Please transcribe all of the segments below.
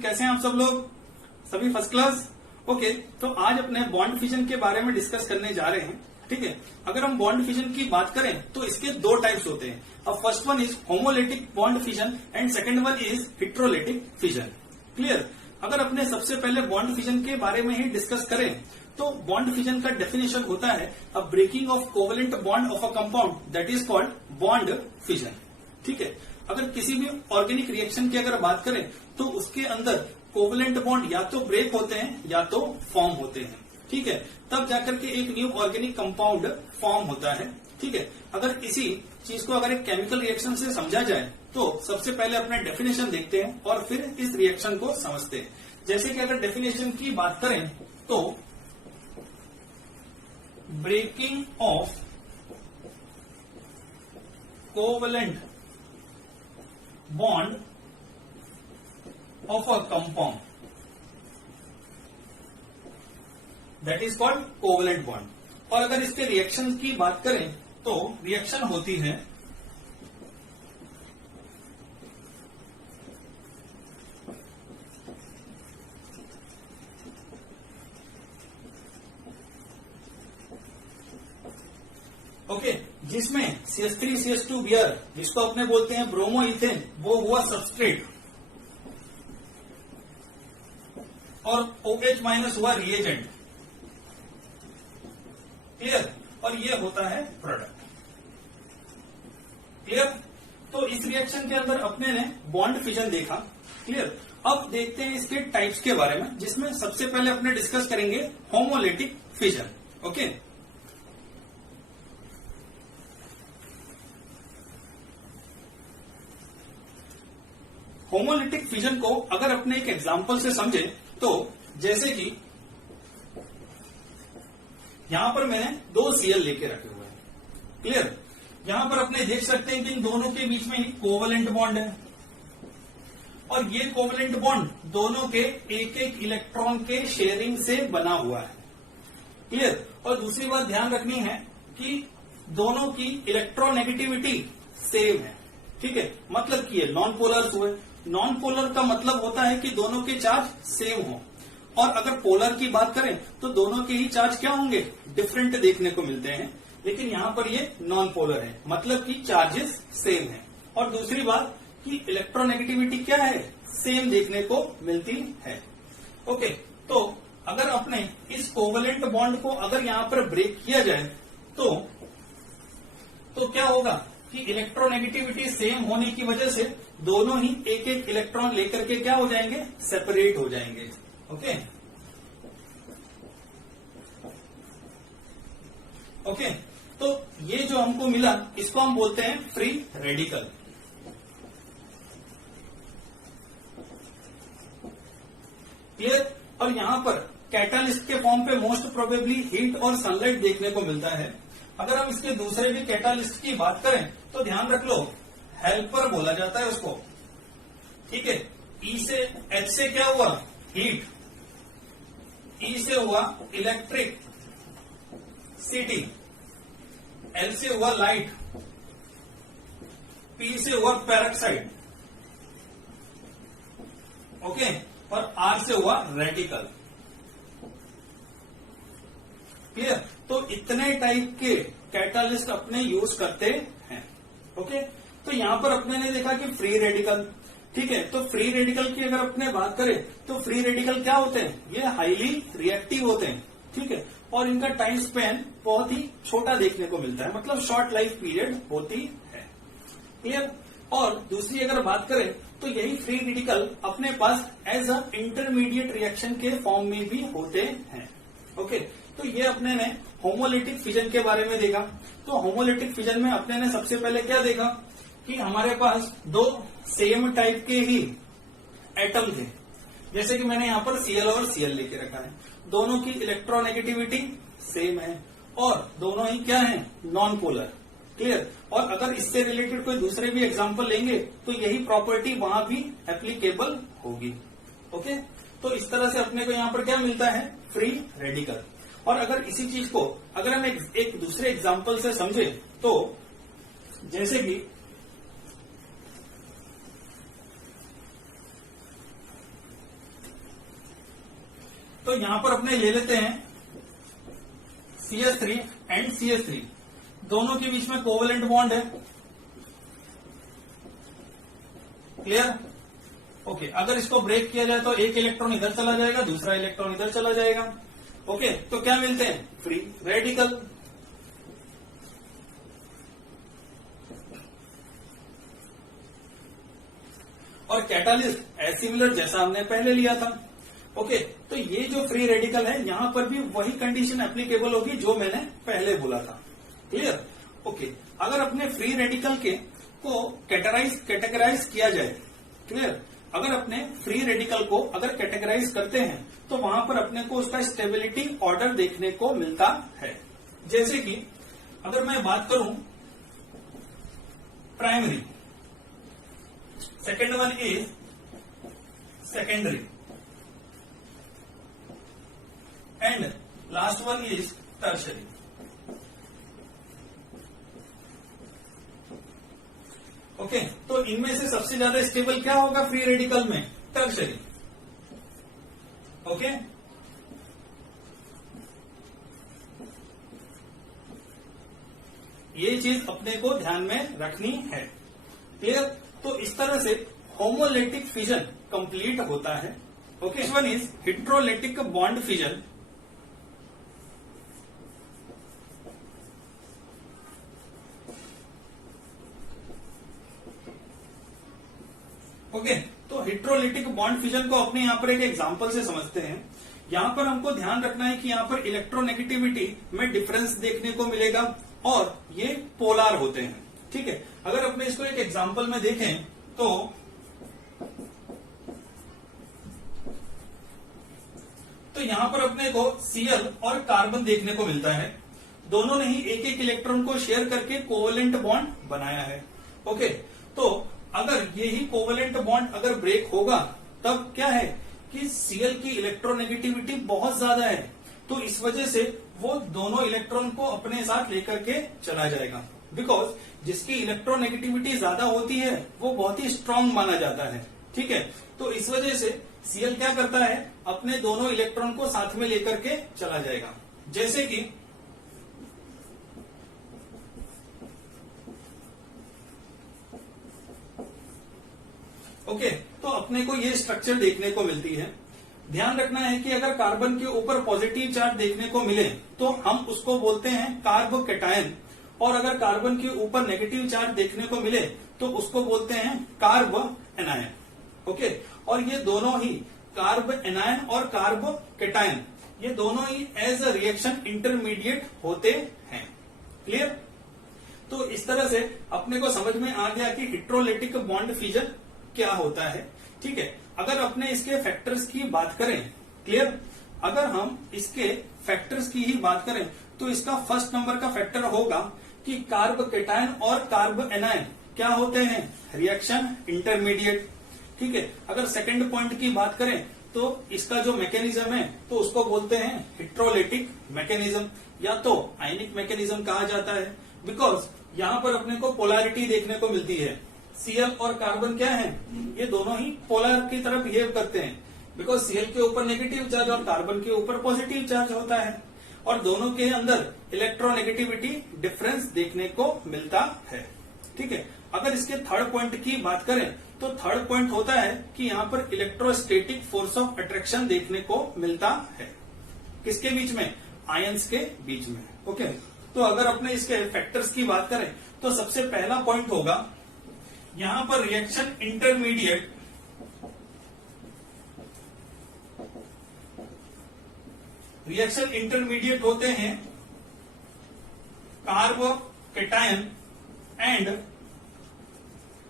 कैसे हैं आप सब लोग? सभी फर्स्ट क्लास। ओके, तो आज अपने बॉन्ड फिजन के बारे में डिस्कस करने जा रहे हैं। ठीक है, अगर हम बॉन्ड फिजन की बात करें तो इसके दो टाइप्स होते हैं। अब first one is homolytic bond fission and second one is heterolytic fission. Clear? अगर अपने सबसे पहले बॉन्ड फिजन के बारे में ही डिस्कस करें तो बॉन्ड फिजन का डेफिनेशन होता है a breaking of covalent bond of a compound that is called bond fission. ठीक है, अगर किसी भी ऑर्गेनिक रिएक्शन की अगर बात करें तो उसके अंदर कोवेलेंट बॉन्ड या तो ब्रेक होते हैं या तो फॉर्म होते हैं। ठीक है, तब जाकर के एक न्यू ऑर्गेनिक कंपाउंड फॉर्म होता है। ठीक है, अगर इसी चीज को अगर एक केमिकल रिएक्शन से समझा जाए तो सबसे पहले अपने डेफिनेशन देखते हैं और फिर इस रिएक्शन को समझते हैं। जैसे कि अगर डेफिनेशन की बात करें तो breaking of covalent bond of a compound that is called covalent bond। और अगर इसके रिएक्शन की बात करें तो रिएक्शन होती है ओके, जिसमें CH3 CH2 बियर जिसको अपने बोलते हैं ब्रोमो इथेन वो हुआ सबस्ट्रेट और OH माइनस हुआ रिएजेंट। क्लियर? और ये होता है प्रोडक्ट। क्लियर? तो इस रिएक्शन के अंदर अपने ने बॉन्ड फिजन देखा। क्लियर? अब देखते हैं इसके टाइप्स के बारे में, जिसमें सबसे पहले अपने डिस्कस करेंगे homolytic fission. Okay, homolytic fission को अगर अपने एक एग्जांपल से समझे तो जैसे कि यहां पर मैंने दो Cl लेके रखे हुए हैं। क्लियर? यहां पर अपने देख सकते हैं कि इन दोनों के बीच में ही कोवेलेंट बॉन्ड है और ये कोवेलेंट बॉन्ड दोनों के एक एक इलेक्ट्रॉन के शेयरिंग से बना हुआ है। क्लियर? और दूसरी बात ध्यान रखनी है कि दोनों की इलेक्ट्रोनेगेटिविटी सेम है। ठीक है, मतलब कि ये नॉन पोलर्स हुए। नॉन पोलर का मतलब होता है कि दोनों के चार्ज सेम हो, और अगर पोलर की बात करें तो दोनों के ही चार्ज क्या होंगे, डिफरेंट देखने को मिलते हैं। लेकिन यहां पर ये नॉन पोलर है, मतलब कि चार्जेस सेम है। और दूसरी बात कि इलेक्ट्रोनेगेटिविटी क्या है, सेम देखने को मिलती है। ओके, तो अगर अपने इस कोवेलेंट बॉन्ड को अगर यहां पर ब्रेक किया जाए तो क्या होगा कि इलेक्ट्रोनेगेटिविटी सेम होने की वजह से दोनों ही एक एक इलेक्ट्रॉन लेकर के क्या हो जाएंगे, सेपरेट हो जाएंगे। ओके ओके, तो ये जो हमको मिला इसको हम बोलते हैं फ्री रेडिकल। क्लियर? और यहां पर कैटालिस्ट के फॉर्म पे मोस्ट प्रोबेबली हीट और सनलाइट देखने को मिलता है। अगर हम इसके दूसरे भी कैटालिस्ट की बात करें तो ध्यान रख लो, हेल्पर बोला जाता है उसको। ठीक है, E से H से क्या हुआ, हीट, E से हुआ इलेक्ट्रिक सिटी, L से हुआ लाइट, P से हुआ पेरोक्साइड। ओके, और R से हुआ रेडिकल। क्लियर? तो इतने टाइप के कैटालिस्ट अपने यूज करते हैं। ओके, तो यहां पर अपने ने देखा कि फ्री रेडिकल। ठीक है, तो फ्री रेडिकल की अगर अपने बात करें तो फ्री रेडिकल क्या होते हैं, ये हाईली रिएक्टिव होते हैं। ठीक है, और इनका टाइम स्पेन बहुत ही छोटा देखने को मिलता है, मतलब शॉर्ट लाइफ पीरियड होती है। क्लियर? और दूसरी अगर बात करें तो यही फ्री रेडिकल अपने पास एज अ इंटरमीडिएट रिएक्शन के फॉर्म में भी होते हैं। ओके, तो ये अपने ने होमोलिटिक फिजन के बारे में देखा। तो होमोलिटिक फिजन में अपने ने सबसे पहले क्या देखा कि हमारे पास दो सेम टाइप के ही एटम थे। जैसे कि मैंने यहां पर Cl और Cl लेके रखा है, दोनों की इलेक्ट्रोनेगेटिविटी सेम है और दोनों ही क्या है, नॉन पोलर। क्लियर? और अगर इससे रिलेटेड कोई दूसरे भी एग्जांपल लेंगे तो यही प्रॉपर्टी वहां भी एप्लीकेबल होगी। ओके, तो इस तरह से अपने को यहां पर क्या मिलता है, फ्री रेडिकल। और अगर इसी चीज को अगर हम एक दूसरे एग्जांपल से समझे तो जैसे कि तो यहां पर अपने ले लेते हैं CH3 एंड CH3, दोनों के बीच में कोवेलेंट बॉन्ड है। क्लियर? ओके, अगर इसको ब्रेक किया जाए तो एक इलेक्ट्रॉन इधर चला जाएगा, दूसरा इलेक्ट्रॉन इधर चला जाएगा। ओके, तो क्या मिलते हैं? Free radical. और कैटालिस्ट एज सिमिलर जैसा हमने पहले लिया था। ओके, तो ये जो फ्री रेडिकल है यहां पर भी वही कंडीशन एप्लीकेबल होगी जो मैंने पहले बोला था। क्लियर? ओके, अगर अपने फ्री रेडिकल के को कैटेगराइज किया जाए, क्लियर, अगर अपने फ्री रेडिकल को अगर कैटेगराइज करते हैं तो वहां पर अपने को उसका स्टेबिलिटी ऑर्डर देखने को मिलता है। जैसे कि अगर मैं बात करूं primary, second one is secondary and last one is tertiary. Okay, तो इनमें से सबसे ज्यादा स्टेबल क्या होगा फ्री रेडिकल में? टर्शरी। ओके, ये चीज अपने को ध्यान में रखनी है। क्लियर? तो इस तरह से होमोलेटिक फिजन कंप्लीट होता है। Okay, one is heterolytic bond fission. Okay, तो हेट्रोलिटिक बॉन्ड फिजन को अपने यहां पर एक एग्जांपल से समझते हैं। यहां पर हमको ध्यान रखना है कि यहां पर इलेक्ट्रोनेगेटिविटी में डिफरेंस देखने को मिलेगा और ये पोलार होते हैं। ठीक है, अगर अपने इसको एक एग्जांपल में देखें तो यहां पर अपने को Cl और कार्बन देखने को मिलता है। दोनों ने ही एक एक इलेक्ट्रॉन को शेयर करके कोवेलेंट बॉन्ड बनाया है। ओके, तो अगर यही कोवेलेंट बॉन्ड अगर ब्रेक होगा तब क्या है कि Cl की इलेक्ट्रोनेगेटिविटी बहुत ज्यादा है, तो इस वजह से वो दोनों इलेक्ट्रॉन को अपने साथ लेकर के चला जाएगा। बिकॉज जिसकी इलेक्ट्रोनेगेटिविटी ज्यादा होती है वो बहुत ही स्ट्रांग माना जाता है। ठीक है, तो इस वजह से Cl क्या करता है, अपने दोनों इलेक्ट्रॉन को साथ में लेकर के चला जाएगा। जैसे कि ओके, तो अपने को ये स्ट्रक्चर देखने को मिलती है। ध्यान रखना है कि अगर कार्बन के ऊपर पॉजिटिव चार्ज देखने को मिले तो हम उसको बोलते हैं कार्ब कैटायन, और अगर कार्बन के ऊपर नेगेटिव चार्ज देखने को मिले तो उसको बोलते हैं कार्ब एनायन। ओके, और ये दोनों ही कार्ब एनायन और कार्ब कैटायन ये दोनों ही एज अ रिएक्शन इंटरमीडिएट होते हैं। क्लियर? तो इस तरह से अपने को समझ में आ गया कि हेट्रोलिटिक बॉन्ड फिजन क्या होता है। ठीक है, अगर अपने इसके फैक्टर्स की बात करें, क्लियर, अगर हम इसके फैक्टर्स की ही बात करें तो इसका फर्स्ट नंबर का फैक्टर होगा कि कार्ब कैटायन और कार्ब एनायन क्या होते हैं, रिएक्शन इंटरमीडिएट। ठीक है, अगर सेकंड पॉइंट की बात करें तो इसका जो मैकेनिज्म है तो उसको बोलते हैं हेट्रोलिटिक मैकेनिज्म, या तो आयनिक मैकेनिज्म कहा जाता है। बिकॉज यहां पर अपने को पोलैरिटी देखने को मिलती है। Cl और कार्बन क्या है, ये दोनों ही पोलर की तरफ बिहेव करते हैं। बिकॉज Cl के ऊपर नेगेटिव चार्ज और कार्बन के ऊपर पॉजिटिव चार्ज होता है, और दोनों के अंदर इलेक्ट्रोनेगेटिविटी डिफरेंस देखने को मिलता है। ठीक है, अगर इसके थर्ड पॉइंट की बात करें तो थर्ड पॉइंट होता है कि यहाँ पर इलेक्ट्रोस्टैटिक फोर्स ऑफ अट्रैक्शन देखने को मिलता है। किसके बीच में? आयंस के बीच में। ओके, तो अगर अपने इसके फैक्टर्स की बात करें तो सबसे पहला पॉइंट होगा यहां पर रिएक्शन इंटरमीडिएट। रिएक्शन इंटरमीडिएट होते हैं carb cation and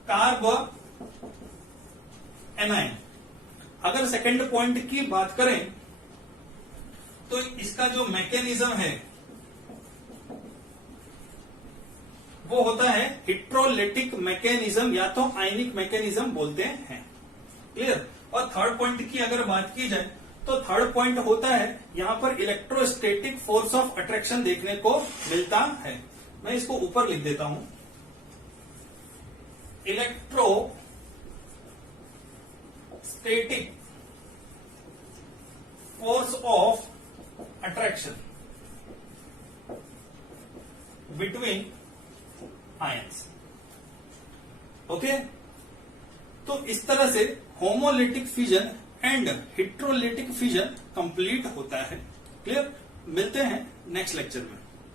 carb anion. अगर सेकंड पॉइंट की बात करें तो इसका जो मैकेनिज्म है वो होता है हेट्रोलिटिक मैकेनिज्म, या तो आयनिक मैकेनिज्म बोलते हैं। क्लियर? और थर्ड पॉइंट की अगर बात की जाए तो थर्ड पॉइंट होता है यहां पर इलेक्ट्रोस्टैटिक फोर्स ऑफ अट्रैक्शन देखने को मिलता है। मैं इसको ऊपर लिख देता हूं, electrostatic force of attraction between ions. Okay, तो इस तरह से homolytic fission and heterolytic fission complete होता है। क्लियर? मिलते हैं नेक्स्ट लेक्चर में।